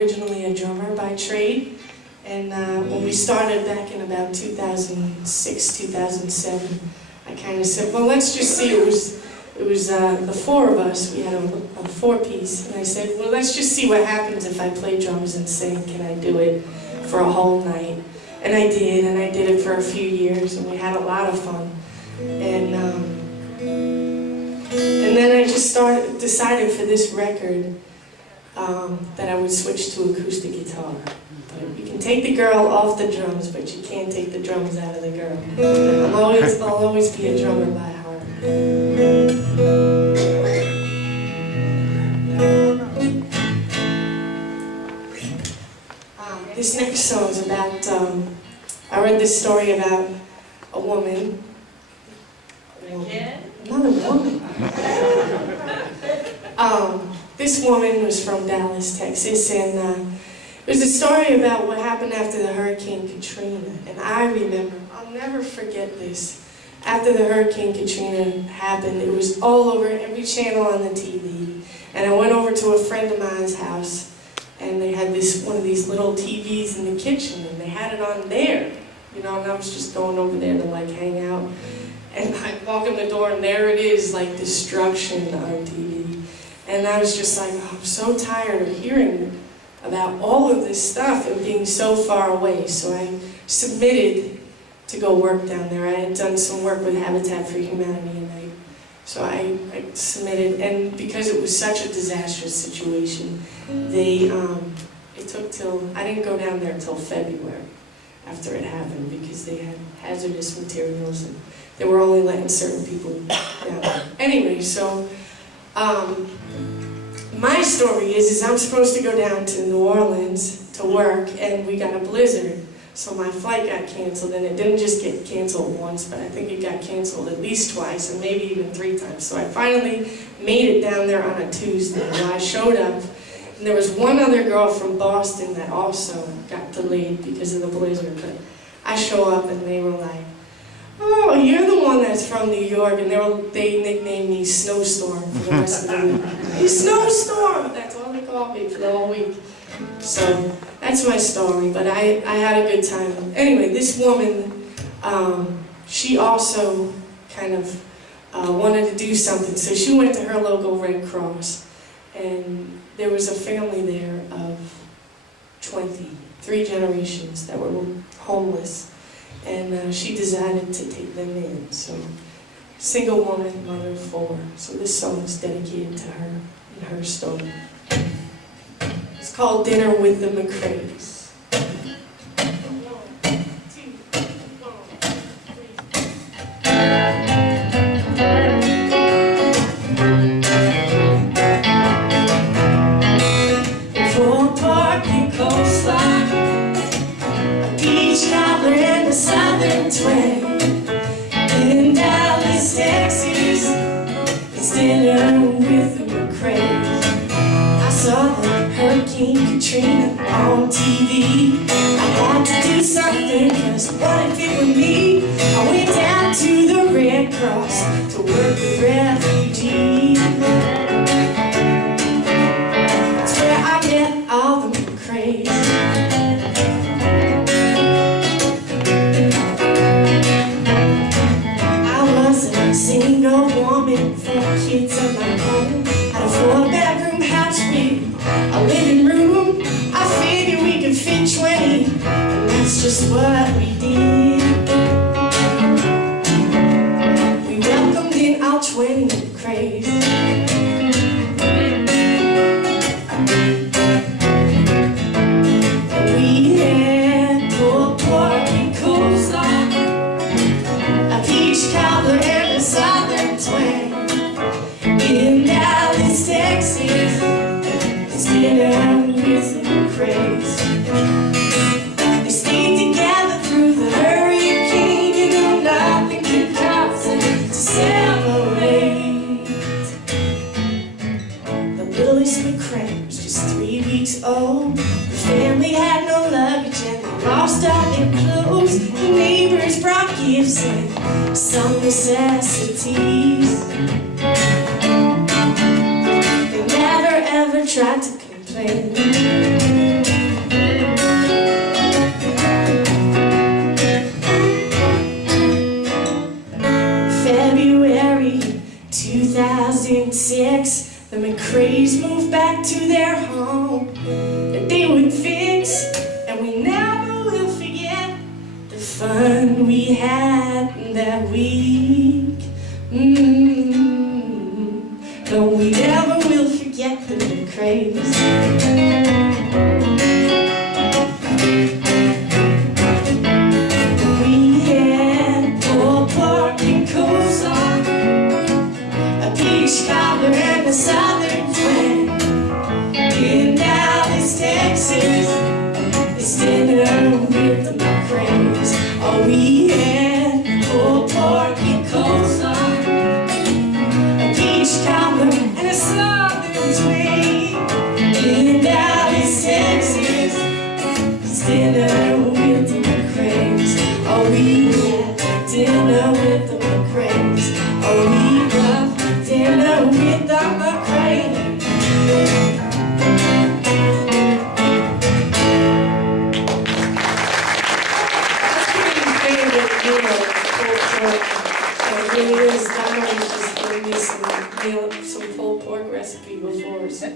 Originally a drummer by trade, and when we started back in about 2006, 2007, I kind of said, well, let's just see. It was the four of us. We had a four-piece, and I said, well, let's just see what happens if I play drums and sing. Can I do it for a whole night? And I did it for a few years, and we had a lot of fun. And then I just decided for this record that I would switch to acoustic guitar. But you can take the girl off the drums, but you can't take the drums out of the girl. I'll always be a drummer by heart. This next song is about, I read this story about a woman. Another woman. This woman was from Dallas, Texas, and it was a story about what happened after the Hurricane Katrina. And I remember, I'll never forget this. After the Hurricane Katrina happened, it was all over every channel on the TV. And I went over to a friend of mine's house, and they had one of these little TVs in the kitchen, and they had it on there. You know, and I was just going over there to like hang out. And I walk in the door, and there it is, like destruction on TV. And I was just like, oh, I'm so tired of hearing about all of this stuff and being so far away. So I submitted to go work down there. I had done some work with Habitat for Humanity, and so I submitted. And because it was such a disastrous situation, it took till, I didn't go down there till February after it happened, because they had hazardous materials and they were only letting certain people down. Anyway, so my story is I'm supposed to go down to New Orleans to work, and we got a blizzard. So my flight got canceled, and it didn't just get canceled once, but I think it got canceled at least twice, and maybe even 3 times. So I finally made it down there on a Tuesday, and I showed up, and there was one other girl from Boston that also got delayed because of the blizzard. But I show up, and they were like, oh, you're the one that's from New York, and they nicknamed me Snowstorm for the rest of the week. Hey, Snowstorm! That's all they called me for the whole week. So that's my story, but I had a good time. Anyway, this woman, she also kind of wanted to do something, so she went to her local Red Cross, and there was a family there of 3 generations that were homeless. And she decided to take them in. So, single woman, mother of 4. So this song is dedicated to her and her story. It's called Dinner with the McCraes. In Dallas, Texas, it's dinner with the McCraes. I saw the Hurricane Katrina on TV. I had to do something, cause what if it were me? I went down to the Red Cross to work with refugees. That's where I met all the McCraes. Single woman, 4 kids of my own. Had a 4-bedroom house with a living room. I figured we could fit 20, and that's just what we did. We welcomed in all 20 McCraes. We had pulled pork and coleslaw, a peach cobbler, Southern twang. In Dallas, Texas, it's dinner with the McCraes. They stayed together through the hurricane. You know nothing could cause them to separate. The littlest McCrae was just 3 weeks old. The family had no luggage, and they lost all their clothes. The neighbors brought gifts and some necessities. They never ever tried to complain. Texas. It's dinner with the McCraes. Oh, we had pulled pork and coleslaw, a peach cobbler and a southern twig. In Dallas, Texas, it's dinner with the McCraes. Oh, we had dinner with the McCraes. Oh, we got dinner with the McCraes. It really is. Donald just gave me some pulled pork recipe before. So.